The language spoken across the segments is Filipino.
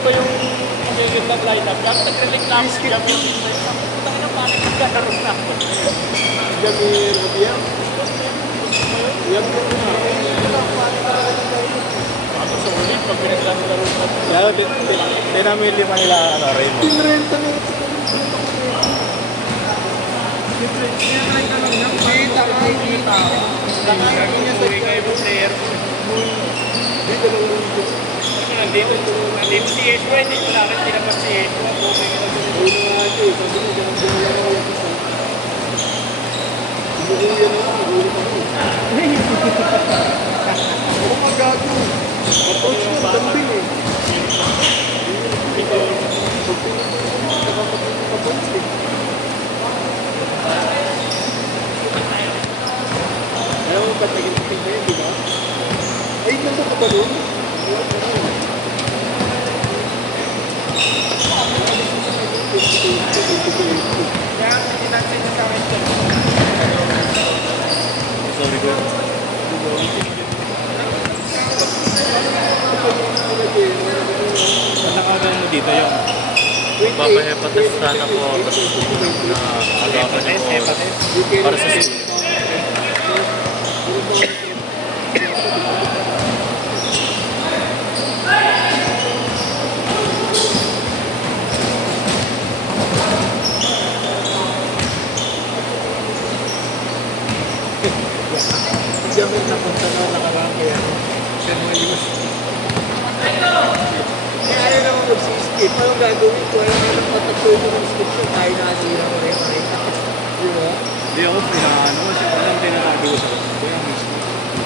ko yung magiging line-up. Kaya nag-reklamo si Jamir. Putang ina, paano magkakaroon na ako? Jamir, Javier? Yan po na. Ako sa ulit, pag pinaglaro-laro na. Lalo, tinamili pa nila, Raymond. Pinrenta na ito. Kita kayo dito. Tuloy kayo po player. Dito lang lang dito. Nandito si Yeshua, hindi ko lang tinapat si Yeshua. Una nga ito eh. Sabi mo, ganun din lang ako yung isa. Hindi ko yan lang. Nagulit ako. Ako magago. Approach mo, dambing eh. Pag pinutuloy mo, nakapagin mo kapunts eh. Alam mo, ba't naging tingin mo yun, di ba? Ay, nasa ka ba doon? Kaya hindi natin sa akin ito. Sorry ko. Natakagan mo dito yung papahepatis sana po na agapan niyo po para sa school. Jamir na punta na nakaraan kaya siya mga news. Kaya ayaw naman mag-skip. Anong gagawin ko? Ayaw naman patatlo ko ng skip ko. Tayo na asira ko rin makita. Di ba? Hindi ako pinaano kasi alam tinatago ko sa kuya mismo.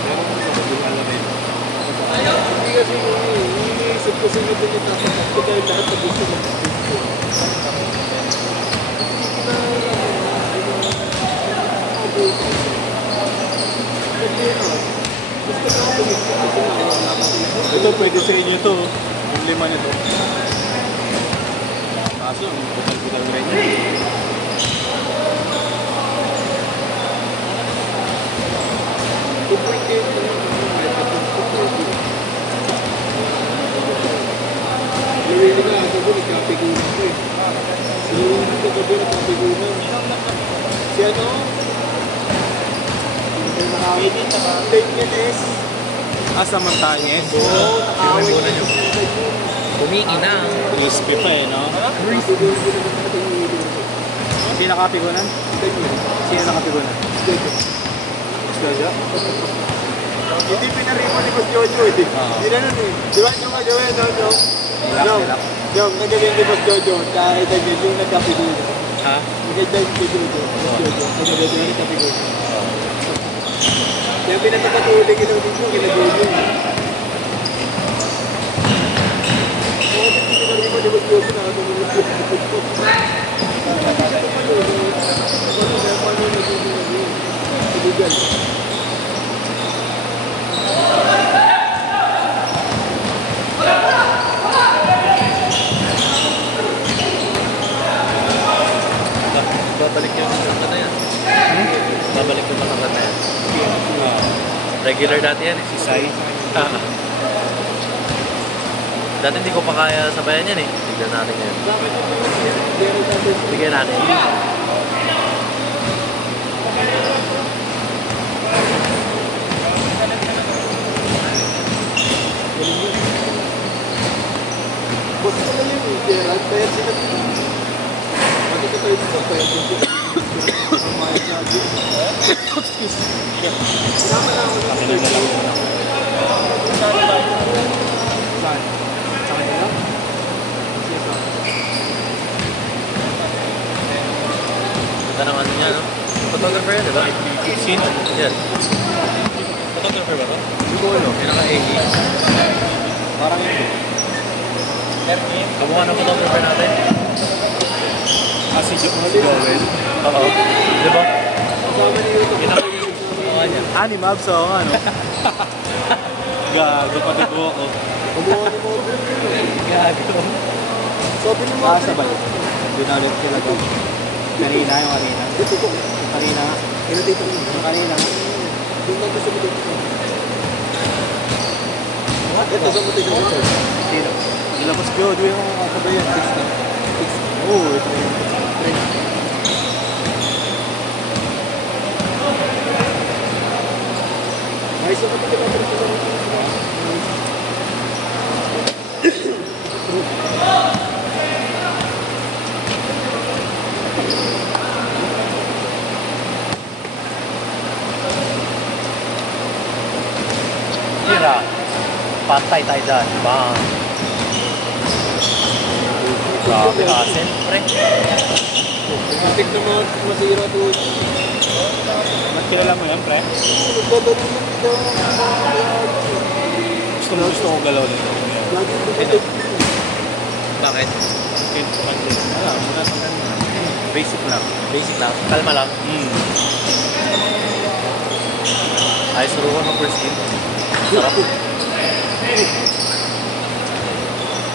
Pero kung sa alam rin. Hindi kasi iniisip ko sa inyo din yung napatakto dahil lahat na gusto mag-skip ko. Ito pwede sa inyo ito. Yung lima nito. Kaso, putal-putal rin yun. Luwili na ako po, nagkapigunan ko eh. Luwili na ako po, nagkapigunan. Si ano? Late niya is Asa Montañez? oo, nakaway Pinagbunan niya niyo. sa sila yun. Humingi na. Crispy pa eh, no? Sino nakapigunan? Sino nakapigunan? Jojo? Hindi pinarima ni Boss Jojo eh. Hindi na nun eh. Di ba yung kagawin, no? Yung kagawin ni Boss Jojo, kahit yung nagkapigunan. Ha? Maganda yung kay Jojo, Boss Jojo. Maganda yung nagkapigunan. Kaya pinatapatuloy kilaw din mo, kila Jojo. Oo, hindi pinarima ni Boss Jojo, nakatulog yung Jojo. Babalik yung kanta na yan. Babalik yung kanta na yan. Regular dati yan eh, si Sai. Dati hindi ko pa kaya sabayan yan eh. Tignan natin yan. Bigyan natin. Boss ko na yun eh, Gerald. Kaya sila pati ka tayo dito, kaya dito. Ang mga sabi. Excuse me. Sinama na ako ng third floor. Saan? Sa kanila? Sige, saan? Ganda naman niya, no? Photographer yan, di ba? Sino? Yan. Photographer ba ito? Hindi ko alam. Pinaka-AE. Parang yun. Kamukha ng photographer natin. Si Joel. Oo. Di ba? Kasama niyo ito. Kamukha niya. Ni Mabs, oo nga, no? Gago, pati po ako. Kumuha ni mo. Gago. Sabi ni mo. Sabay. Binalit sila ko. Kanina yung kanina. Dito ko. Kanina nga. Kaya dito ko. Kanina nga. Doon lang gusto mo dito. Ito sa mutik ng Richard. Sino? Labas ko, di yung kakabay yan. Fix na. Fix. Oo, ito yung trend. Ay, so kapag Tira. Pantay tayo dyan. Bang. Grabe ka, pre. Matik na mga masira to. Ba't kilala mo yan, pre? Nagdadalo mo dito. Gusto ko galaw nito. Ito. Bakit? Wala, muna sa kanina. Basic lang. Basic lang. Kalma lang. Ayos ruho ng first game. Sarap.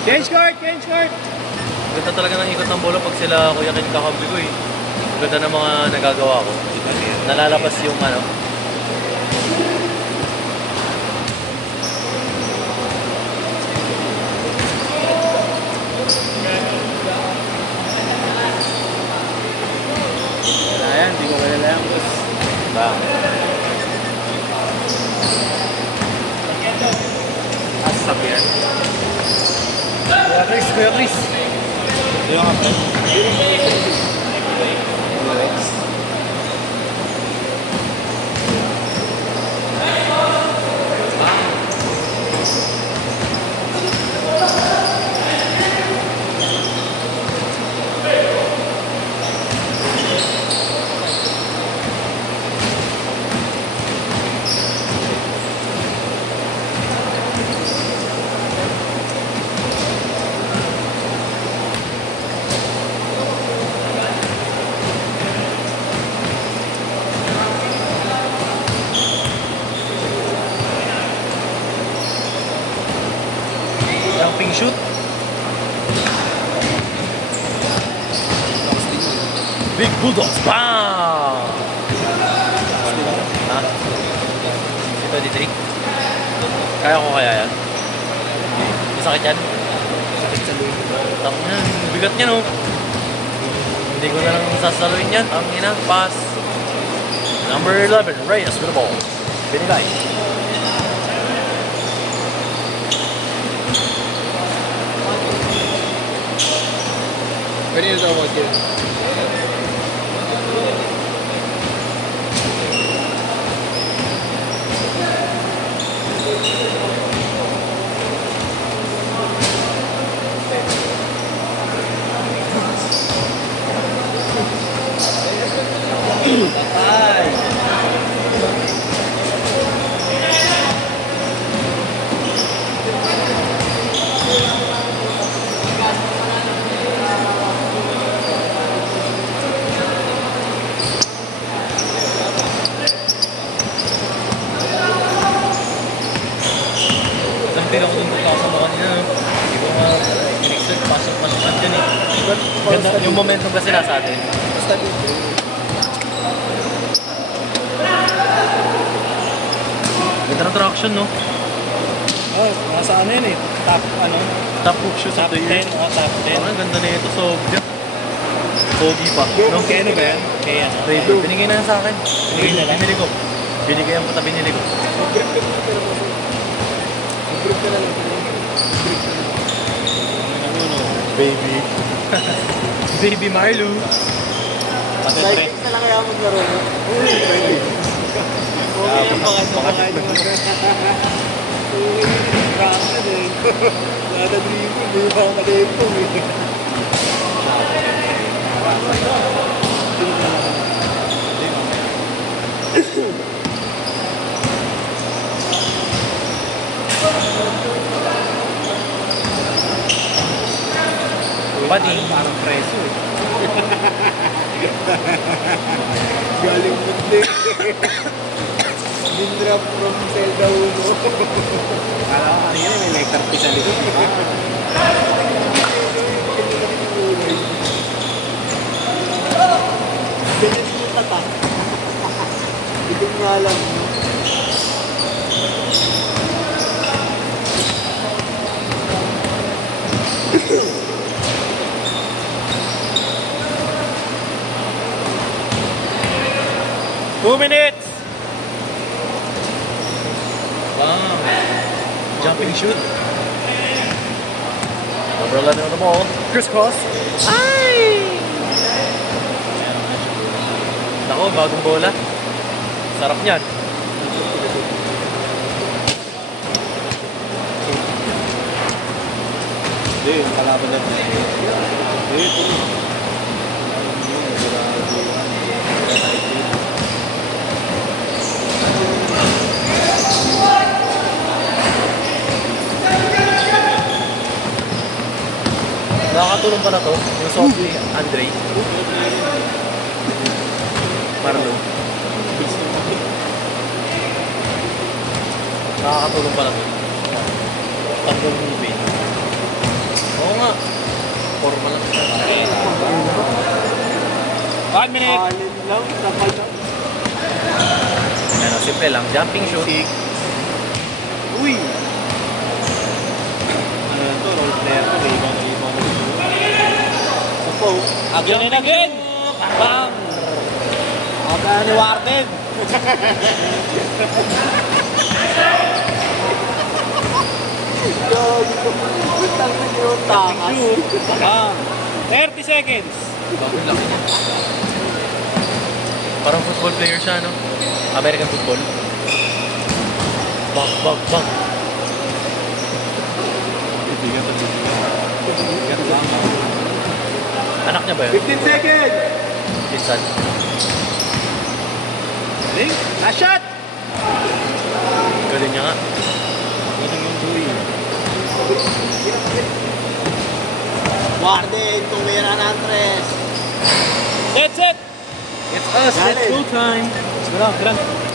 Change court! Change court! Ganda talaga ng ikot ng bola pag sila Kuya Ken kakambi ko eh. Ganda ng mga nagagawa ko. Nalalabas yung ano. Wala yan, hindi ko kilala yan, boss. Bang. Asap yan. Kuya Chris, Kuya Chris. Ito yung kapre. Jumping shoot. Big Bulldogs. Bang! Ha? Ito, D3. Kaya ko kaya yan? Masakit yan? Sakit sa luwi. Tang na, bigat niya no. Hindi ko na lang sasaluin yan. Ang ina, pass. Number 11, Reyes with the ball. Binigay. Kanina tawag yun. Nampil ako dun sa mga kanina. Hindi ko ma-expect. Pasok-pasok yan eh. Ganda, yung momentum kasi nasa atin. Basta dito. Ganda ng traction no? Oh, nasa ano yun eh. Top, ano? Top hook shoes of Top the 10. year. Top 10. Ang ganda na ito. Sobra. Pogi pa. No? Kaya ano ba yan? Kaya ano? Raven. Binigay na yan sa akin. Binigay na lang? Binili ko. Binigay ang puta binili ko. Mag-grip ka na pero mag-grip ka na lang. Mag-grip ka na lang. Ano, no? Baby. Baby Marlo. Pati pre. Like na lang kaya maglaro mo. Uy, pwede. Okay, yung mga mo. Okay, yung traction eh. Nadadribo, may mga malipo eh. Bading. Parang preso eh. Galing mundi. Dinrap from Zelda 1. Kala ko kanina may nectar pizza likod. Ganyan yung tata. Hindi ko nga alam. 2 minutes. Wow. Jumping shoot. Number 11 on the ball. Crisscross. Ay! Nako, bagong bola. Sarap niyan. Hindi, yung kalaban natin. Hindi, ito. Nakakatulong pala to, yung Sophie Andre. Marlon. Nakakatulong pala to. Tanggol ni Ben. Oo nga. Forma lang siya. 1 minute. Alin lang, tapal lang. Ano, simple lang. Jumping shoot. Uy! Ano to, role player to, ibang. So, Again and again. Bang. aga ni Warden. Utang na yung takas. Bang. 30 seconds. Bagong laki niya. Parang football player siya, no? American football. Bang, bang, bang. Bibigat at bibigat lang. Anak niya ba yun? 15 seconds! Lisan. Ding! Last shot! Galing niya nga. Galing yung Dewey. Warden, tumira ng tres. That's it. It's us. Galing. It's go time. Let's go.